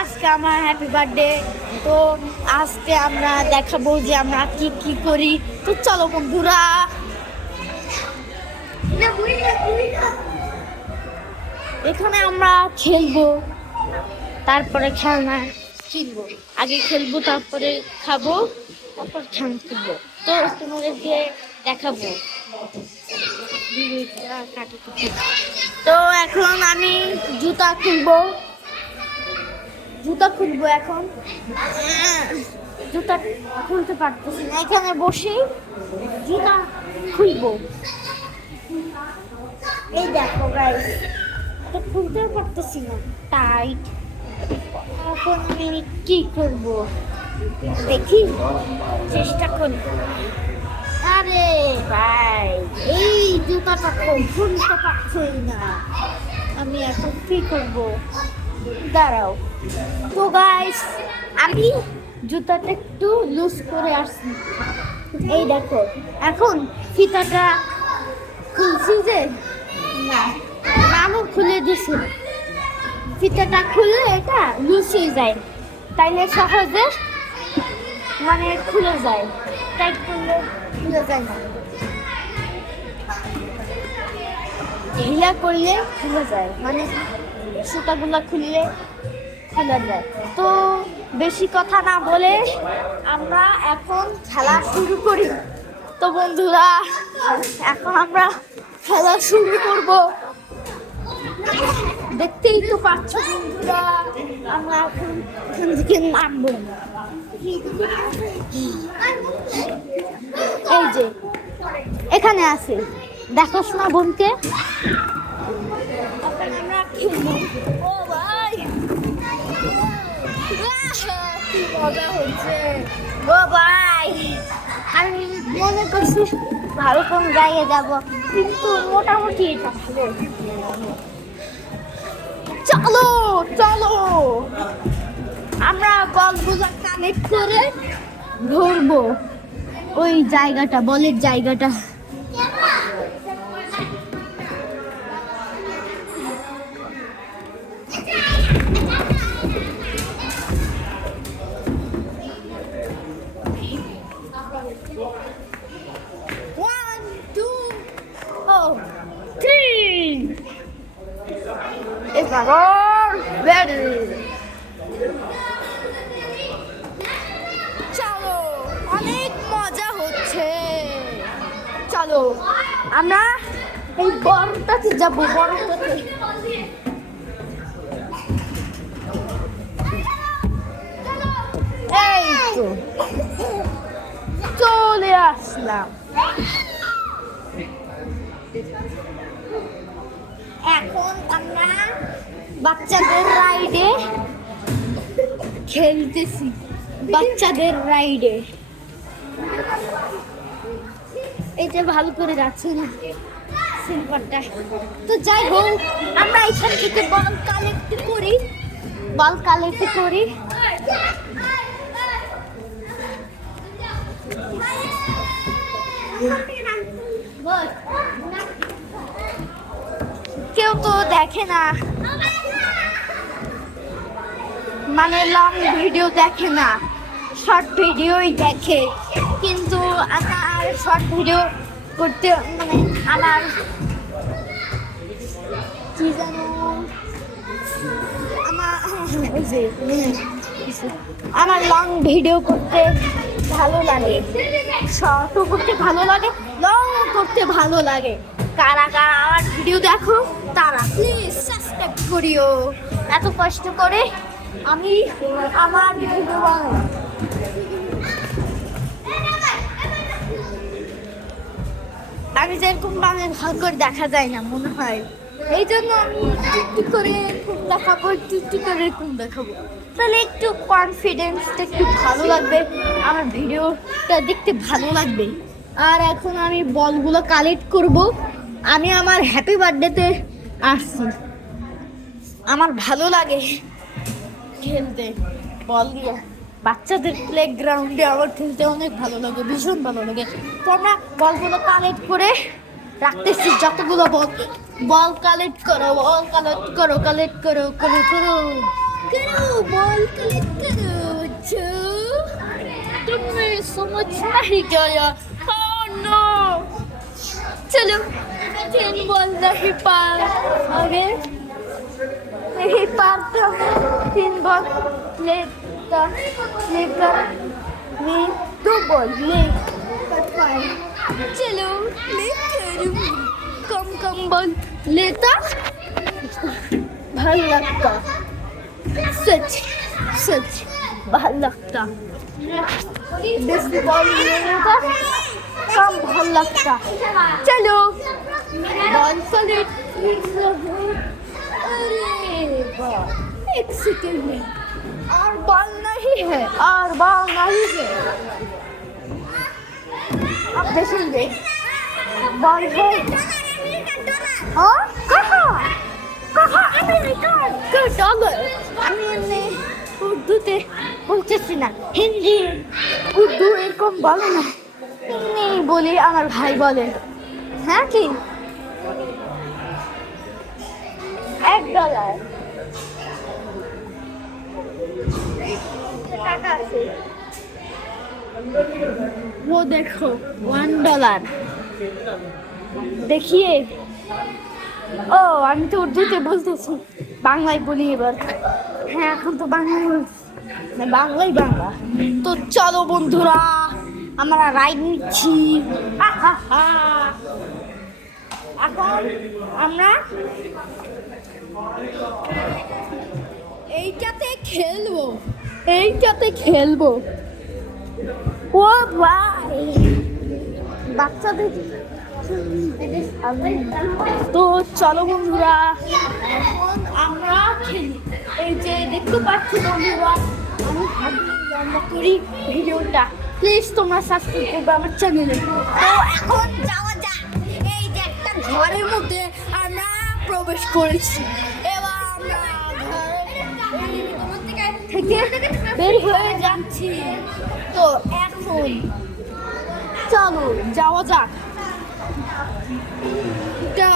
আজকে আমার happy birthday. তো আজকে আমরা দেখাবো যে আমরা কি কি করি। তো চলো বন্ধুরা, এখানে আমরা খেলবো, তারপরে খেলনা কিনবো। আগে খেলবো, তারপরে খাবো, তারপর খেলনা কিনবো। তো তোমাদেরকে দেখাবো। তো এখন আমি জুতা খুলবো, এখন জুতা খুলতে পারতেছি না, এখানে বসে জুতা খুলবো। এই দেখো গাইস, এটা খুলতে পারতেছি না, টাইট। এখন আমি কি করব দেখি, চেষ্টা করি। আরে ভাই, এই জুতাটা তো খুলতে পারছি না, আমি এখন কি করব? দাঁড়াও। তো গাইস, আমি জুতাটা একটু লুজ করে আসছি। এই দেখো, এখন ফিতাটা খুলছি যে না, নামও খুলে দিছি। ফিতাটা খুললে এটা লুচি যায়, তাইলে সহজে মানে খুলে যায়, টাইট করলে খুলে যায় না, ঢিলা করলে খুলে যায়, মানে সুতাগুলা খুললে খুলে যায়। তো বেশি কথা না বলে আমরা এখন খেলা শুরু করি। তো বন্ধুরা, এখন আমরা খেলা শুরু করব। দেখতেই তো পাচ্ছ বন্ধুরা, আমরা এখন এখান থেকে নামবো। এই যে এখানে আছে, দেখাশোনা বোনকে। এখন আমরা খেলবো। ও ভাই, কি মজা হচ্ছে। ও ভাই, আমি মনে করছি ভালো কোন জায়গায় যাব, কিন্তু মোটামুটি এটা ভালো। চলো চলো, আমরা বলগুলো কানেক্ট করে ধরবো ওই জায়গাটা, বলের জায়গাটা। One, two, oh, three. It's all ready. চলো, অনেক মজা হচ্ছে। চলো আমরা এই বরফটাতে যাবো, বরফটাতে। এই তো চলে আসলাম। এখন আমরা বাচ্চাদের রাইডে খেলতেছি, বাচ্চাদের রাইডে। এটা ভালো করে যাচ্ছে না সিলভারটা। তো যাই হোক, আমরা এখান থেকে বল কালেক্ট করি, বল কালেক্ট করি। কেউ তো দেখে না, মানে লং ভিডিও দেখে না, শর্ট ভিডিওই দেখে। কিন্তু আমার শর্ট ভিডিও করতে, মানে আমার কি জানো, আমার লং ভিডিও করতে ভালো লাগে, শর্টও করতে ভালো লাগে, লং করতে ভালো লাগে। কারা কারা আমার ভিডিও দেখো তারা প্লিজ সাবস্ক্রাইব করিও। এত কষ্ট করে আমি আমার ভিডিও বানাই। আমি যেরকম বানাই ভালো করে দেখা যায় না মনে হয়, এই জন্য আমি একটু করে এরকম দেখাবো, একটু করে এরকম দেখাবো, তাহলে একটু কনফিডেন্সটা একটু ভালো লাগবে, আমার ভিডিওটা দেখতে ভালো লাগবে। আর এখন আমি বলগুলো কালেক্ট করব। আমি আমার হ্যাপি বার্থডেতে আসছি, আমার ভালো লাগে খেলতে বল দিয়ে। বাচ্চাদের প্লেগ্রাউন্ডে আমার খেলতে অনেক ভালো লাগে, ভীষণ ভালো লাগে। তো আমরা বলগুলো কালেক্ট করে রাখতেছি যতগুলো বল। বল কালেক্ট করো, বল কালেক্ট করো, কালেক্ট করো, করো করো করো, বল কালেক্ট করো। जो तुम्हें समझ नहीं गया। Oh no! चलो 10 बॉल नहीं पार आगे नहीं पारता। 3 बॉल लेता लेकर मैं 2 बॉल ले कर पाए। चलो लेकर कम कम बॉल लेता भाल लगता, सच सच भाल लगता। बेसी बॉल लेता कम भाल लगता। चलो बॉल सेलेक्ट। अरे वाह, 1 सेकंड में और बॉल नहीं है, और बॉल नहीं है। अब देखेंगे बॉल है। हाँ कहाँ कहाँ अमेरिकन का डॉलर। আমি উর্দুতে বলতেছি না, হিন্দি উর্দু এরকম বলে না, হিন্দি বলি আমার ভাই বলে। হ্যাঁ কি $1 টাকা আছে। वो देखो $1 देखिए। ও আমি তো উর্দুতে বলতেছি, বাংলায় বলি এবার। হ্যাঁ এখন তো বাংলায় বলছি, বাংলাই বাংলা। তো চলো বন্ধুরা আমরা রাইড নিচ্ছি। এখন আমরা এইটাতে খেলবো, এইটাতে খেলবো। ও ভাই বাচ্চাদের। তো চলো বন্ধুরা এখন আমরা খেলি। এই যে দেখতে পাচ্ছি বন্ধুরা, আমি ভাবি লম্বা করি ভিডিওটা, প্লিজ তোমরা সাবস্ক্রাইব করবে আমার চ্যানেলে। তো এখন যাওয়া যাক। এই যে একটা ঘরের মধ্যে আমরা প্রবেশ করেছি, এবার আমরা থেকে বের হয়ে যাচ্ছি। তো এখন চলো যাওয়া যাক। এটা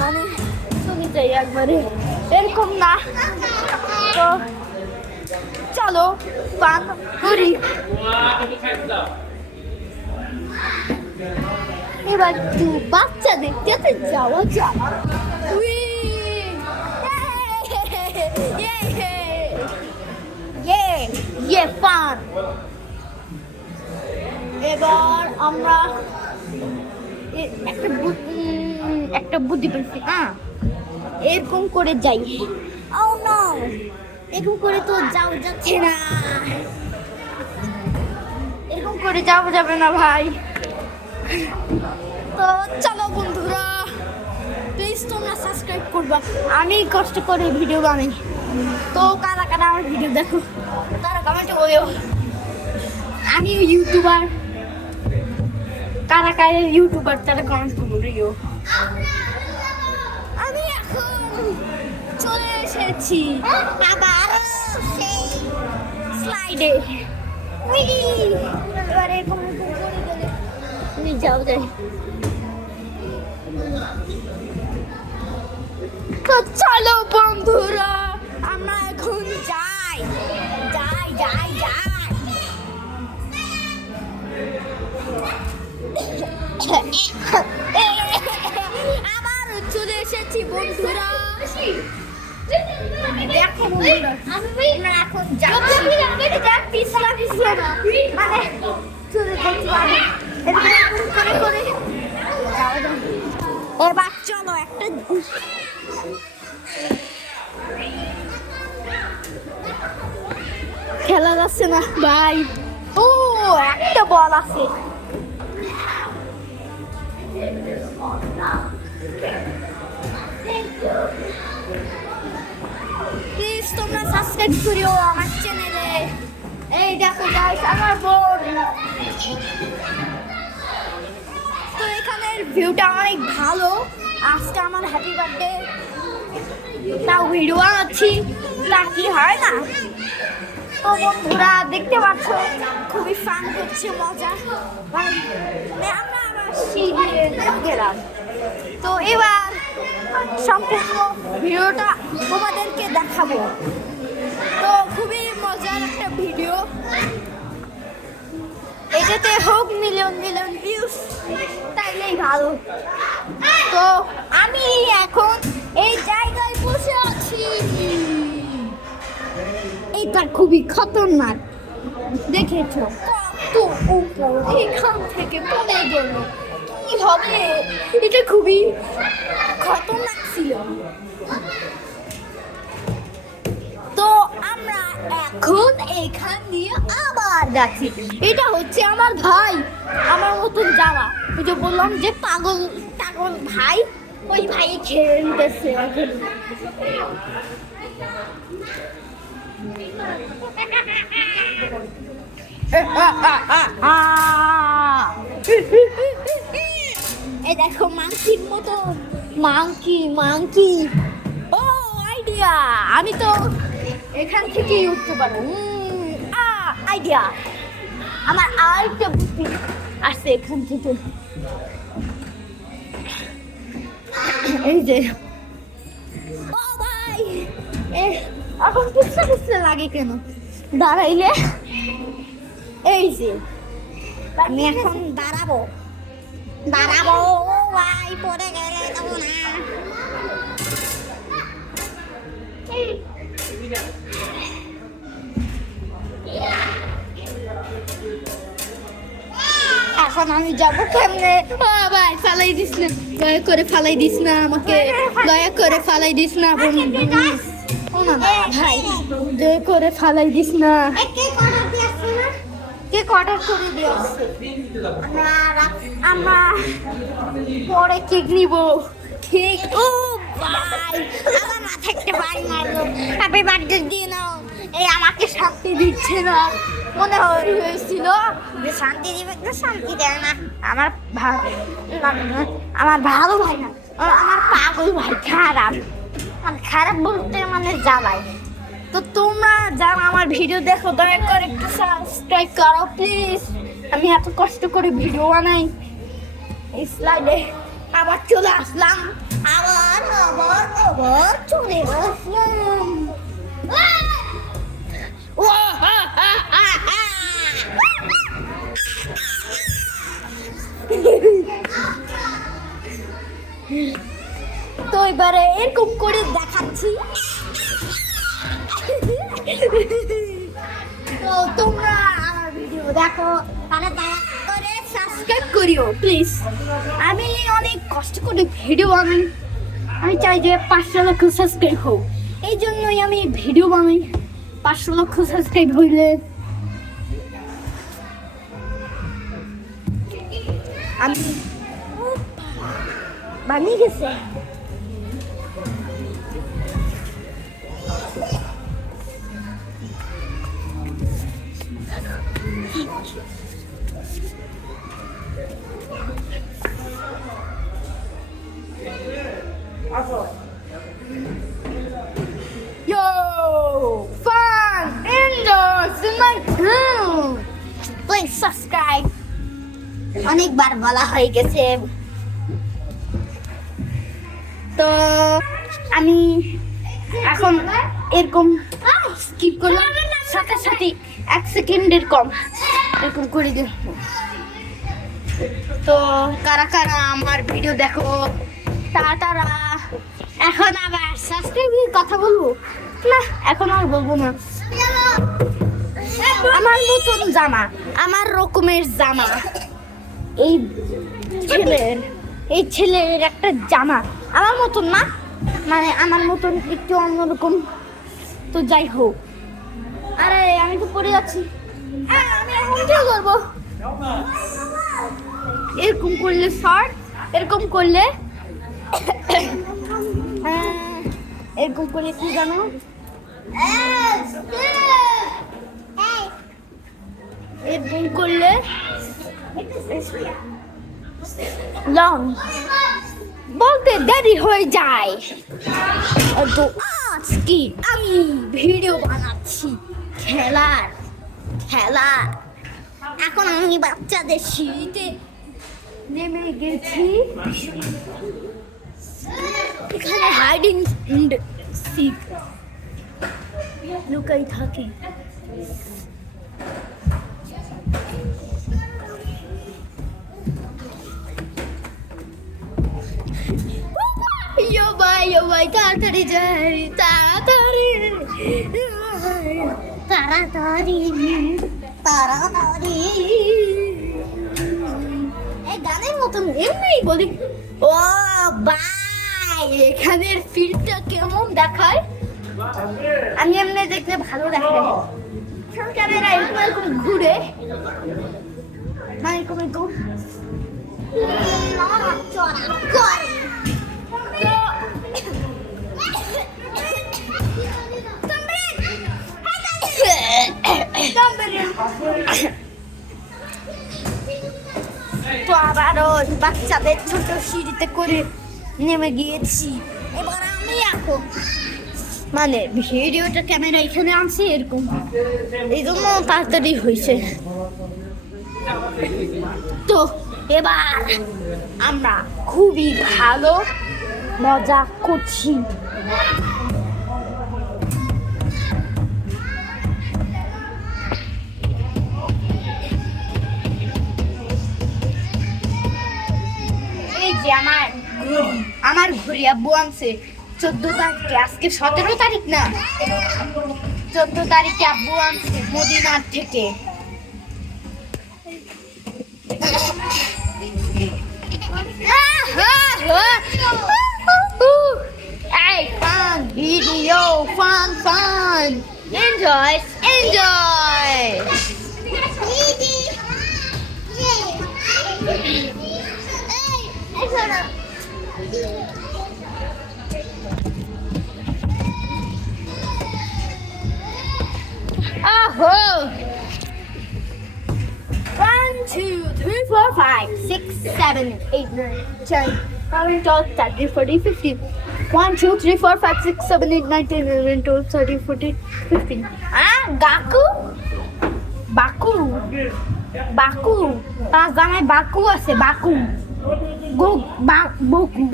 মানে চলে যাই একবারে, এরকম না। তো চলো পান করি। এবার একটু বাচ্চাদের সাথে যাওয়া যাক। ফান। এবার আমরা একটা বুদ্ধি পেয়েছি। এরকম করে যাই। ও নো, এরকম করে তো যাওয়া যাচ্ছে না, এরকম করে যাওয়া যাবে না ভাই। তো চলো বন্ধুরা প্লিজ তোমরা সাবস্ক্রাইব করবা, আমি কষ্ট করে ভিডিও বানাই। তো কারা কারা আমার ভিডিও দেখো তারা কমেন্টে বলো। আমি ইউটিউবার, কারা কারা ইউটিউবার তারা কমেন্ট করিও। আমি এখন চলে এসেছি আবার সেই স্লাইডে। এবার এরকম করে গেলে তুমি যাও যাই। তো চলো বন্ধুরা আমরা এখন যাই যাই যাই যাই। আবার চলে এসেছি বন্ধুরা। দেখো বন্ধুরা আমরা এখন যাচ্ছি, মানে চলে যাচ্ছি করে করে। এবার চলো একটা খেলা যাচ্ছে না ভাই। ও একটা বল আছে। প্লিজ তোমরা সাবস্ক্রাইব করিও আমার চ্যানেলে। এই দেখো গাইস আমার বোন। তো এখানের ভিউটা অনেক ভালো। আজকে আমার হ্যাপি বার্থডে, তাও ভিডিও বানাচ্ছি, তা কি হয় না। তো বন্ধুরা দেখতে পাচ্ছ খুবই ফান করছে, মজা। আমরা আমার সিঁড়িয়ে গেলাম। তো এবার সম্পূর্ণ ভিডিওটা তোমাদেরকে দেখাবো। তো খুবই মজার একটা ভিডিও, এটাতে হোক মিলিয়ন মিলিয়ন ভিউজ তাইলেই ভালো। তো আমি এখন এই জায়গায় বসে আছি, এটা খুবই খতরনাক, দেখেছো কত উপর, এখান থেকে পড়ে গেল কি হবে, এটা খুবই খতরনাক ছিল। তো আমরা এখন এখান দিয়ে আবার যাচ্ছি। এটা হচ্ছে আমার ভাই, আমার মতন যাওয়া, ওই যে বললাম যে পাগল পাগল ভাই, ওই ভাই খেলতেছে এখন। এই দেখো মাংকির মতো, মাংকি মাংকি। ও আইডিয়া, আমি তো এখান থেকেই উঠতে পারবো। আইডিয়া, আমার আরেকটা বুদ্ধি আসছে এখান থেকে। এই যে ও ভাই, এখন বুঝতে বুঝতে লাগে কেন দাঁড়াইলে, এই যে আমি এখন দাঁড়াবো দাঁড়াবো ভাই, পড়ে গেলে যাবো না। এখন আমি যাবো কেমনে? ভাই ফালাই দিস না, দয়া করে ফালাই দিস না আমাকে, দয়া করে ফালাই দিস না বন্ধু। ভাই দয়া করে ফালাই দিস না। কেক অর্ডার করে দিয়ে আসছে, আমরা পরে কেক নিব। কেক, ও ভাই আমার মাথা একটা বাড়ি মারলো, হ্যাপি বার্থডে দিয়ে নাও। এই আমাকে শান্তি দিচ্ছে না, মনে হয়েছিল যে শান্তি দিবে, না শান্তি দেয় না। আমার ভালো ভাই না, আমার পাগল ভাই, খারাপ খারাপ বলতে মানে জ্বালাই। তো তোমরা যারা আমার ভিডিও দেখো দয়া করে একটু সাবস্ক্রাইব করো প্লিজ। আমি এত কষ্ট করে ভিডিও বানাই। এই স্লাইডে আবার চলে আসলাম, আবার আবার আবার চলে আসলাম। তো এবারে এরকম করে দেখাচ্ছি। তো তোমরা আমার ভিডিও দেখো, তাহলে দয়া করে সাবস্ক্রাইব করিও প্লিজ। আমি অনেক কষ্ট করে ভিডিও বানাই, আমি চাই যে 500 লক্ষ সাবস্ক্রাইব হোক, এই জন্যই আমি ভিডিও বানাই। 500 লক্ষ সাবস্ক্রাইব হইলে আমি বানিয়ে গেছে। Yo, fun indoors in my room. Please subscribe. অনেকবার বলা হয়ে গেছে। তো আমি এখন এরকম স্কিপ করলাম, সাথে সাথে 1 সেকেন্ডের কম এরকম করে দেব। তো কারা কারা আমার ভিডিও দেখো তারা এখন আবার সাবস্ক্রাইবের কথা বলবো না, এখন আর বলবো না। আমার নতুন জামা, আমার রকমের জামা, এই ছেলের একটা জামা আমার মতন না, মানে আমার মতন একটু অন্যরকম। তো যাই হোক, আরে আমি তো পড়ে যাচ্ছি, আমি এখন কি করবো? এরকম করলে শর্ট, এরকম করলে এরকম করলে কি জানো, এরকম করলে লং বলতে দেরি হয়ে যায়। তো আজ কি আমি ভিডিও বানাচ্ছি খেলার। এখন আমি বাচ্চাদের সিঁড়িতে নেমে গেছি। এখানে হাইডিং সিক লুকাই থাকে। ইয়ো ভাই তাড়াতাড়ি যাই, তাড়াতাড়ি তাড়াতাড়ি তাড়াতাড়ি। এই গানের মতন এমনি বলি। ও ভাই এখানের ফিল্ডটা কেমন দেখায়, আমি এমনি দেখলে ভালো দেখায়। ক্যামেরা এরকম এরকম ঘুরে মানে এরকম এরকম তো আবারও বাচ্চাদের ছোট সিঁড়িতে করে নেমে গিয়েছি। এবার আমি এখন মানে ভিডিওটা ক্যামেরা এখানে আনছি এরকম, এই জন্য তাড়াতাড়ি হয়েছে। তো এবার আমরা খুবই ভালো মজা করছি। এই যে আমার ঘড়ি আব্বু আনছে 14 তারিখে, আজকে 17 তারিখ না, 14 তারিখে আব্বু আনছে মদিনার থেকে। Hey, fun video, fun. Enjoy. Oh. 1, 2, 3, 4, 5, 6, 7, 8, 9, 10, 11, 12, 13, 14, 15. 1, 2, 3, 4, 5, 6, 7, 8, 9, 10, 11, 12, 13, 14, 15. Baku তার জামায় বাকু আছে, বাকু বকু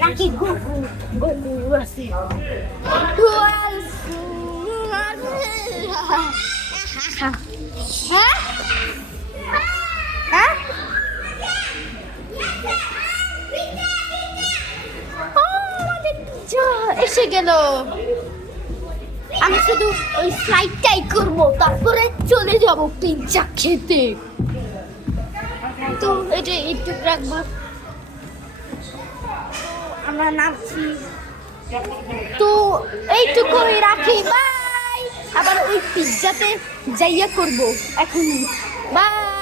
নাকি গকু আছে। হ্যাঁ এসে গেল। আমি শুধু ওই স্লাইডটাই করবো, তারপরে চলে যাবো পিৎজা খেতে। তো এটা একটু রাখবো। আমরা নামছি, তো এইটুকুই রাখি, বাই। আবার ওই পিৎজাতে যাইয়া করবো এখন, বাই।